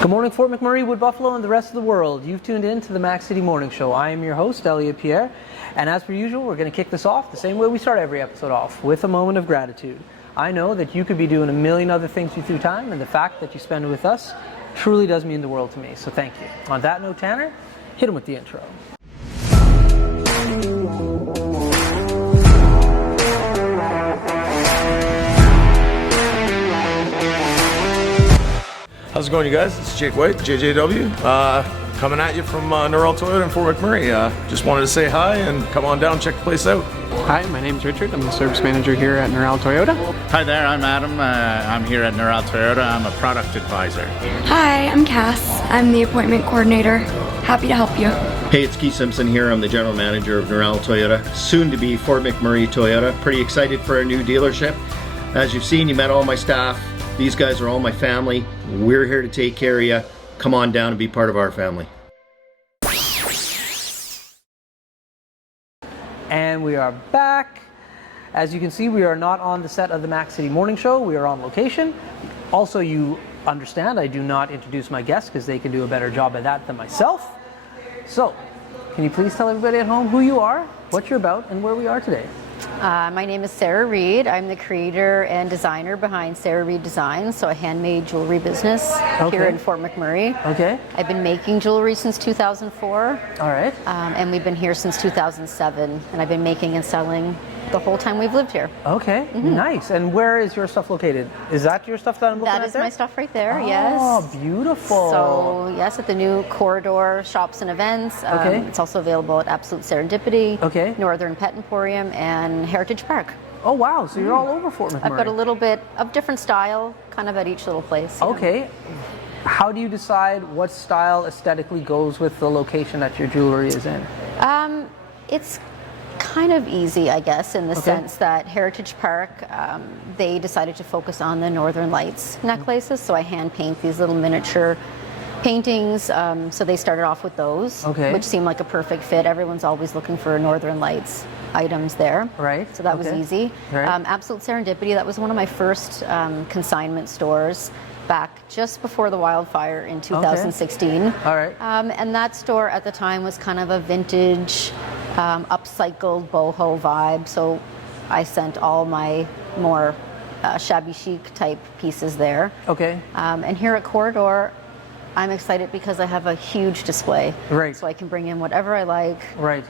Good morning, Fort McMurray, Wood Buffalo, and the rest of the world. You've tuned in to the Mac City Morning Show. I am your host, Elliot Pierre, and as per usual, we're going to kick this off the same way we start every episode off, with a moment of gratitude. I know that you could be doing a million other things with your time, and the fact that you spend it with us truly does mean the world to me, so thank you. On that note, Tanner, hit him with the intro. How's it going, you guys? It's Jake White, JJW, coming at you from Norrell Toyota in Fort McMurray. Just wanted to say hi and come on down, check the place out. Hi, my name's Richard. I'm the service manager here at Norrell Toyota. Hi there, I'm Adam. I'm here at Norrell Toyota. I'm a product advisor. Hi, I'm Cass. I'm the appointment coordinator. Happy to help you. Hey, it's Keith Simpson here. I'm the general manager of Norrell Toyota, soon to be Fort McMurray Toyota. Pretty excited for our new dealership. As you've seen, you met all my staff. These guys are all my family. We're here to take care of you. Come on down and be part of our family. And we are back. As you can see, we are not on the set of the Mac City Morning Show. We are on location. Also, you understand I do not introduce my guests because they can do a better job at that than myself. So, can you please tell everybody at home who you are, what you're about, and where we are today? My name is Sarah Reid. I'm the creator and designer behind Sarah Reid Designs, so a handmade jewelry business here in Fort McMurray. Okay. I've been making jewelry since 2004. All right. And we've been here since 2007, and I've been making and selling the whole time we've lived here. Okay, nice. And where is your stuff located? Is that your stuff that I'm looking at there? That is my stuff right there, oh, yes. Oh, beautiful. So, yes, at the new Corridor Shops and Events. It's also available at Absolute Serendipity, Northern Pet Emporium, and Heritage Park. Oh, wow. So you're all over Fort McMurray. I've got a little bit of different style, kind of at each little place. Okay. How do you decide what style aesthetically goes with the location that your jewelry is in? It's kind of easy, I guess, in the sense that Heritage Park, they decided to focus on the Northern Lights necklaces, so I hand paint these little miniature paintings, so they started off with those, which seemed like a perfect fit. Everyone's always looking for Northern Lights items there. Right. So that was easy. Right. Absolute Serendipity, that was one of my first consignment stores back just before the wildfire in 2016. All right. And that store at the time was kind of a vintage, upcycled boho vibe, so I sent all my more shabby chic type pieces there. Okay. And here at Corridor, I'm excited because I have a huge display. Right. So I can bring in whatever I like. Right.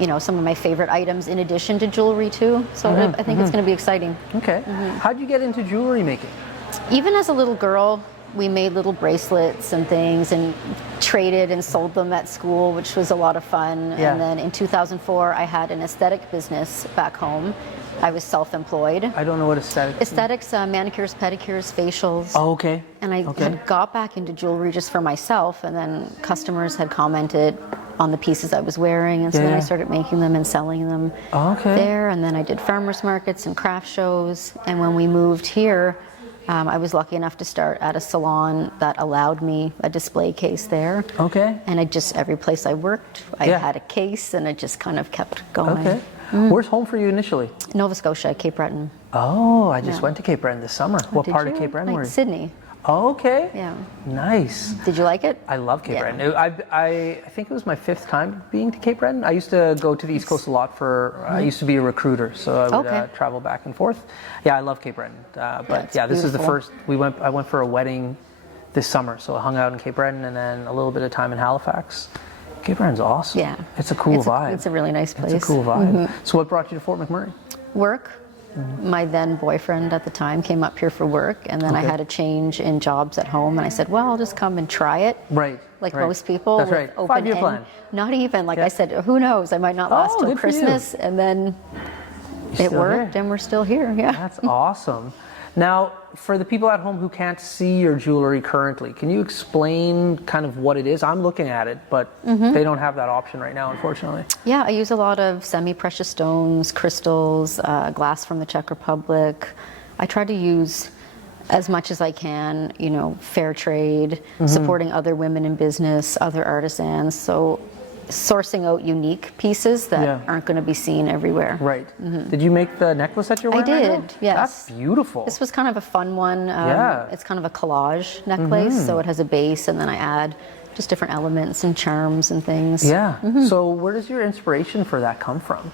You know, some of my favorite items in addition to jewelry too. So I think it's going to be exciting. Okay. How'd you get into jewelry making? Even as a little girl, we made little bracelets and things and traded and sold them at school, which was a lot of fun. Yeah. And then in 2004, I had an aesthetic business back home. I was self-employed. I don't know what aesthetics. Aesthetics, manicures, pedicures, facials. Oh, okay. And I had got back into jewelry just for myself, and then customers had commented on the pieces I was wearing, and so then I started making them and selling them there. And then I did farmers markets and craft shows. And when we moved here, I was lucky enough to start at a salon that allowed me a display case there. Okay. And I just, every place I worked, I had a case, and it just kind of kept going. Okay. Where's home for you initially? Nova Scotia, Cape Breton. Oh, I just went to Cape Breton this summer. What part of Cape Breton were you? Sydney. Oh, okay. Yeah. Nice. Did you like it? I love Cape Breton. I think it was my 5th time being to Cape Breton. I used to go to the East Coast a lot for, I used to be a recruiter, so I would travel back and forth. Yeah, I love Cape Breton. But this is the first, I went for a wedding this summer, so I hung out in Cape Breton and then a little bit of time in Halifax. Cape Breton's awesome. Yeah. It's a cool vibe. It's a really nice place. It's a cool vibe. So what brought you to Fort McMurray? Work. My then boyfriend at the time came up here for work, and then I had a change in jobs at home, and I said, well, I'll just come and try it. Right. Like most people. That's right. 5-year plan. Not even. Like I said, who knows? I might not last till Christmas, and then it worked, and we're still here. Yeah. That's awesome. Now, for the people at home who can't see your jewelry currently, can you explain kind of what it is? I'm looking at it, but they don't have that option right now, unfortunately. Yeah, I use a lot of semi-precious stones, crystals, glass from the Czech Republic. I try to use as much as I can, you know, fair trade, supporting other women in business, other artisans. So sourcing out unique pieces that aren't going to be seen everywhere. Right. Did you make the necklace that you're I wearing? did, Right now? yes. That's beautiful. This was kind of a fun one. It's kind of a collage necklace, so it has a base, and then I add just different elements and charms and things. Yeah. So where does your inspiration for that come from?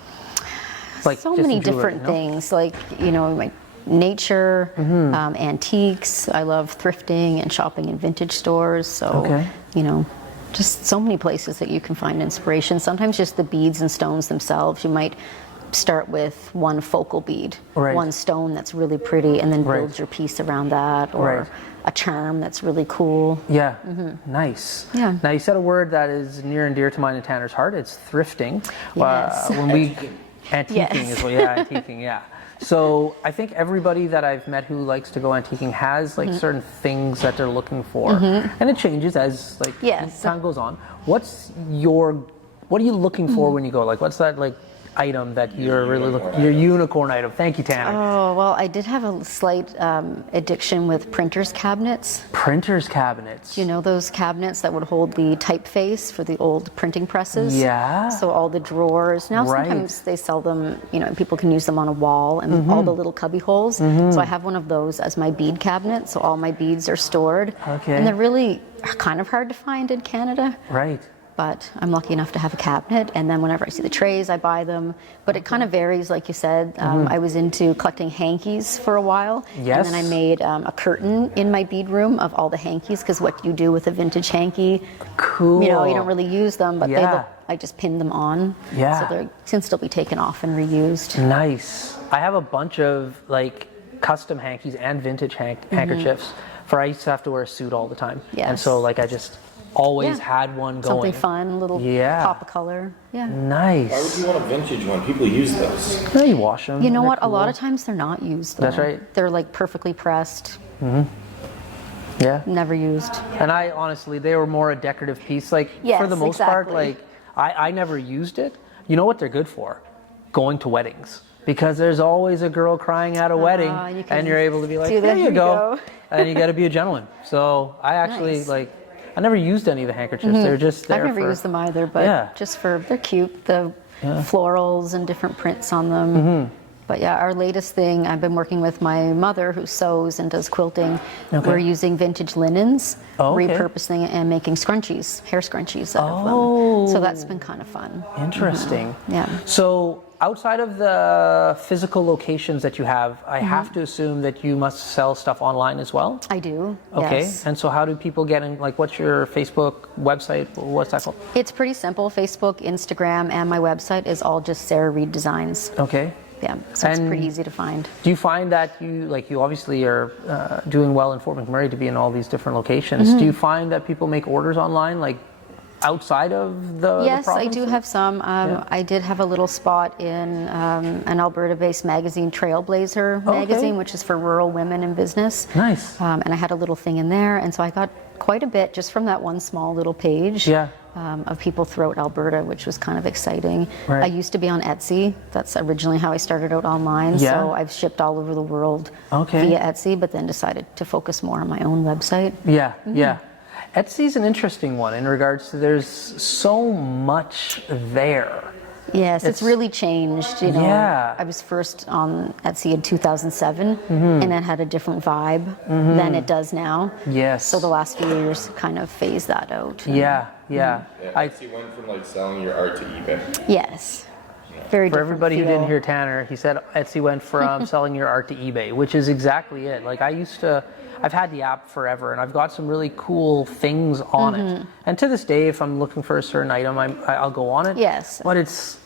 Like So just many in jewelry, different you know? things, like, like nature, antiques. I love thrifting and shopping in vintage stores. So, just so many places that you can find inspiration. Sometimes just the beads and stones themselves. You might start with one focal bead, one stone that's really pretty, and then build your piece around that, or a charm that's really cool. Yeah, nice. Yeah. Now you said a word that is near and dear to mine and Tanner's heart. It's thrifting. Yes. When we antiquing Yes. is what, antiquing, yeah. So I think everybody that I've met who likes to go antiquing has like certain things that they're looking for, and it changes as like time goes on. What are you looking for when you go? Like, what's that like item that you're really looking? Your unicorn item. Thank you, Tanner. Oh, well, I did have a slight addiction with printers cabinets. Printers cabinets. You know those cabinets that would hold the typeface for the old printing presses? Yeah. So all the drawers. Now sometimes they sell them, people can use them on a wall and all the little cubby holes. So I have one of those as my bead cabinet, so all my beads are stored. Okay. And they're really kind of hard to find in Canada. Right. But I'm lucky enough to have a cabinet, and then whenever I see the trays, I buy them. But it kind of varies, like you said. I was into collecting hankies for a while, and then I made a curtain in my bead room of all the hankies, because what you do with a vintage hanky, cool. You don't really use them, but I just pinned them on, so they can still be taken off and reused. Nice. I have a bunch of like custom hankies and vintage handkerchiefs. For I used to have to wear a suit all the time, and so like I just always had one going. Something fun, little pop of color. Yeah. Nice. Why would you want a vintage one? People use those. No, you wash them. You know what? A lot of times they're not used, though. That's right. They're like perfectly pressed. Yeah. Never used. And I honestly, they were more a decorative piece. Like for the most part, like I never used it. You know what they're good for? Going to weddings. Because there's always a girl crying at a wedding, and you're able to be like, there you go. And you got to be a gentleman. So I actually I never used any of the handkerchiefs. They're just there. I've never used them either, but just they're cute. The florals and different prints on them. But our latest thing, I've been working with my mother who sews and does quilting. We're using vintage linens, repurposing it and making scrunchies, hair scrunchies out of them. So that's been kind of fun. Interesting. Yeah. So outside of the physical locations that you have, I have to assume that you must sell stuff online as well? I do, Okay. yes. And so how do people get in, like what's your Facebook website? What's that called? It's pretty simple. Facebook, Instagram, and my website is all just Sarah Reid Designs. Okay. Yeah, so it's pretty easy to find. Do you find that you obviously are doing well in Fort McMurray to be in all these different locations? Do you find that people make orders online, like outside of the Yes, I province? do have some. I did have a little spot in an Alberta-based magazine, Trailblazer magazine, which is for rural women in business. Nice. And I had a little thing in there, and so I got quite a bit just from that one small little page. Of people throughout Alberta, which was kind of exciting. Right. I used to be on Etsy. That's originally how I started out online. So I've shipped all over the world via Etsy, but then decided to focus more on my own website. Yeah. Etsy's an interesting one in regards to there's so much there. Yes, it's really changed. I was first on Etsy in 2007, and it had a different vibe than it does now. Yes. So the last few years kind of phased that out. Yeah. Etsy went from like selling your art to eBay. Yes. Very For different everybody who feel. didn't hear Tanner, he said Etsy went from selling your art to eBay, which is exactly it. Like I've had the app forever, and I've got some really cool things on it. And to this day, if I'm looking for a certain item, I'll go on it. Yes. But it's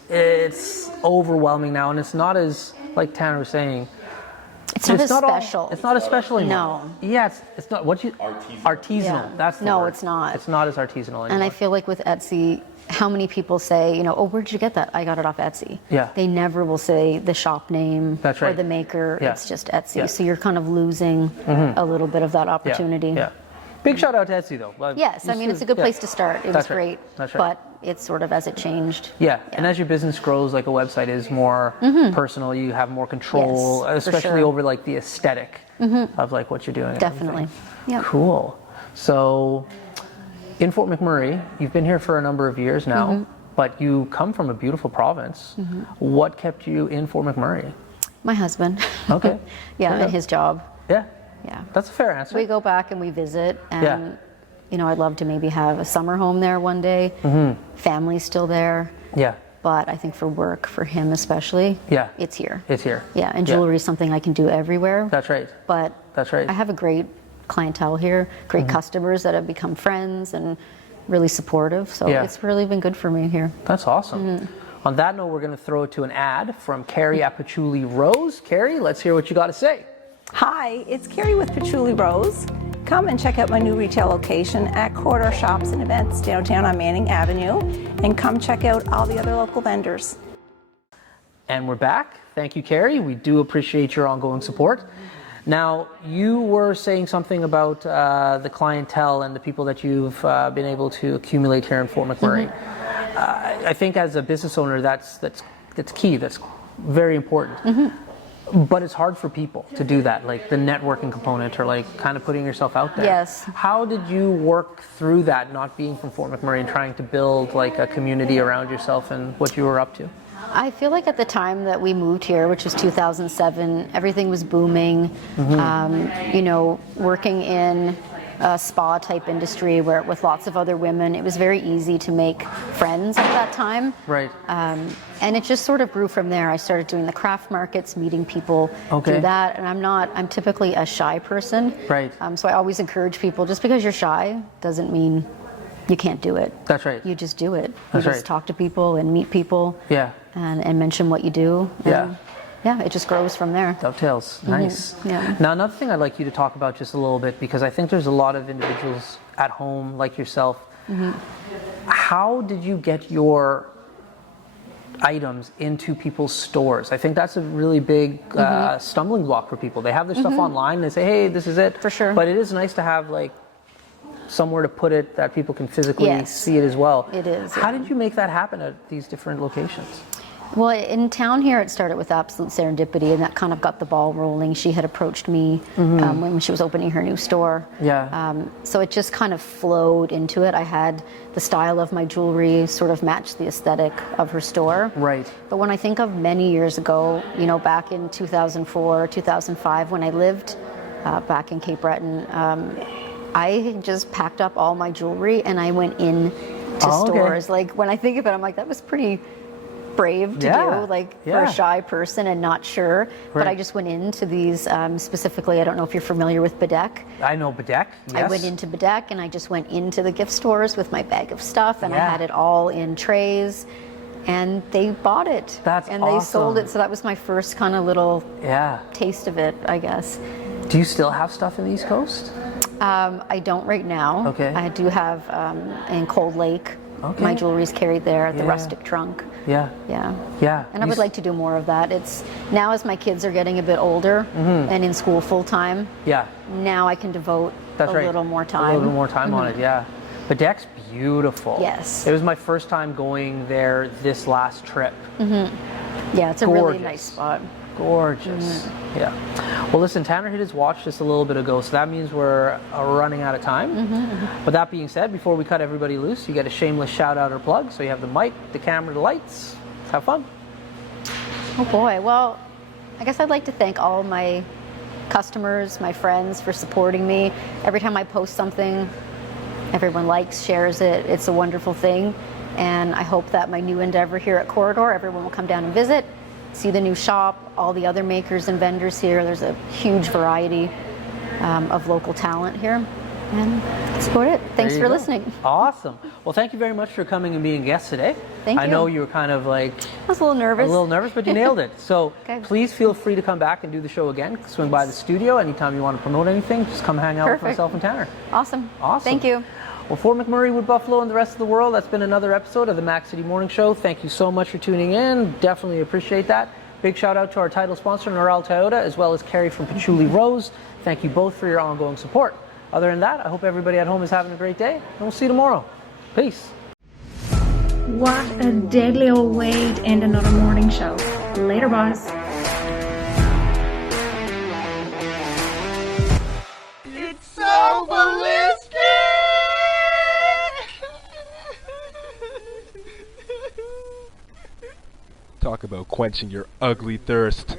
overwhelming now, and it's not as, like Tanner was saying, It's not as special. It's not as special anymore. No. Yeah, it's not artisanal. Yeah. That's the No, word. it's not. It's not as artisanal anymore. And I feel like with Etsy, how many people say, oh, where'd you get that? I got it off Etsy. Yeah. They never will say the shop name That's or right. the maker. Yeah. It's just Etsy. Yeah. So you're kind of losing a little bit of that opportunity. Yeah. Big shout out to Etsy though. Yes, I mean, it's a good place to start. It was That's right. great. That's right. But it's sort of as it changed. Yeah, and as your business grows, like a website is more personal, you have more control, Yes, for especially sure. over like the aesthetic of like what you're doing. and Definitely. everything. Yeah. Cool. So in Fort McMurray, you've been here for a number of years now. but you come from a beautiful province. What kept you in Fort McMurray? My husband. Okay. Yeah, Okay. and his job. Yeah. Yeah. That's a fair answer. We go back and we visit, and Yeah. you know, I'd love to maybe have a summer home there one day. Family's still there, Yeah. but I think for work, for him especially, Yeah. it's here. It's here. Yeah, and jewelry is something I can do everywhere. That's right. But That's right. I have a great clientele here, great customers that have become friends and really supportive. So Yeah. it's really been good for me here. That's awesome. On that note, we're going to throw it to an ad from Carrie at Patchouli Rose. Carrie, let's hear what you got to say. Hi, it's Carrie with Patchouli Rose. Come and check out my new retail location at Corridor Shops and Events downtown on Manning Avenue, and come check out all the other local vendors. And we're back. Thank you, Carrie. We do appreciate your ongoing support. Now, you were saying something about the clientele and the people that you've been able to accumulate here in Fort McMurray. I think as a business owner, that's key. That's very important. But it's hard for people to do that, like the networking component or like kind of putting yourself out there. Yes. How did you work through that, not being from Fort McMurray and trying to build like a community around yourself and what you were up to? I feel like at the time that we moved here, which was 2007, everything was booming. You know, working in a spa type industry where with lots of other women, it was very easy to make friends at that time. Right. And it just sort of grew from there. I started doing the craft markets, meeting people through that. And I'm typically a shy person. Right. So I always encourage people, just because you're shy doesn't mean you can't do it. That's right. You just do it. That's you just right. talk to people and meet people. Yeah. And mention what you do. Yeah. Yeah, it just grows from there. Dovetails. Nice. Yeah. Now, another thing I'd like you to talk about just a little bit, because I think there's a lot of individuals at home like yourself. How did you get your items into people's stores? I think that's a really big stumbling block for people. They have their stuff online and they say, hey, this is it. For sure. But it is nice to have like somewhere to put it that people can physically see it as well. It is. How did you make that happen at these different locations? Well, in town here, it started with absolute serendipity, and that kind of got the ball rolling. She had approached me when she was opening her new store. Yeah. So it just kind of flowed into it. I had the style of my jewelry sort of matched the aesthetic of her store. Right. But when I think of many years ago, you know, back in 2004, 2005, when I lived back in Cape Breton, I just packed up all my jewelry and I went in to stores. Like, when I think of it, I'm like, that was pretty brave to do, like for a shy person and not sure. But I just went into these specifically. I don't know if you're familiar with Bedeck. I know Bedeck. Yes. I went into Bedeck and I just went into the gift stores with my bag of stuff, and I had it all in trays, and they bought it. That's and they sold it. So that was my first kind of little taste of it, I guess. Do you still have stuff in the East Coast? I don't right now. Okay. I do have in Cold Lake. Okay. My jewelry's carried there at the Rustic Trunk. Yeah. Yeah. Yeah. And I would like to do more of that. It's now, as my kids are getting a bit older and in school full time. Yeah. Now I can devote a little more time. A little more time on it. Yeah. Bedeck's beautiful. Yes. It was my first time going there this last trip. Yeah, it's a really nice spot. Gorgeous. Yeah. Well, listen, Tanner hit his watch just a little bit ago, so that means we're running out of time. But that being said, before we cut everybody loose, you get a shameless shout out or plug. So you have the mic, the camera, the lights. Let's have fun. Oh boy. Well, I guess I'd like to thank all my customers, my friends for supporting me. Every time I post something, everyone likes, shares it. It's a wonderful thing. And I hope that my new endeavor here at Corridor, everyone will come down and visit, see the new shop, all the other makers and vendors here. There's a huge variety of local talent here. And that's about it. Thanks for listening. Awesome. Well, thank you very much for coming and being a guest today. Thank you. I know you were kind of like... I was a little nervous. But you nailed it. So Okay. please feel free to come back and do the show again. Swing by the studio anytime you want to promote anything. Just come hang out with myself and Tanner. Awesome. Awesome. Thank you. Well, for McMurray, Wood Buffalo, and the rest of the world, that's been another episode of the Mac City Morning Show. Thank you so much for tuning in. Definitely appreciate that. Big shout out to our title sponsor, Norel Toyota, as well as Carrie from Patchouli Rose. Thank you both for your ongoing support. Other than that, I hope everybody at home is having a great day, and we'll see you tomorrow. Peace. What a deadly old way to end another morning show. Later, boss. It's so ballistic! quenching your ugly thirst.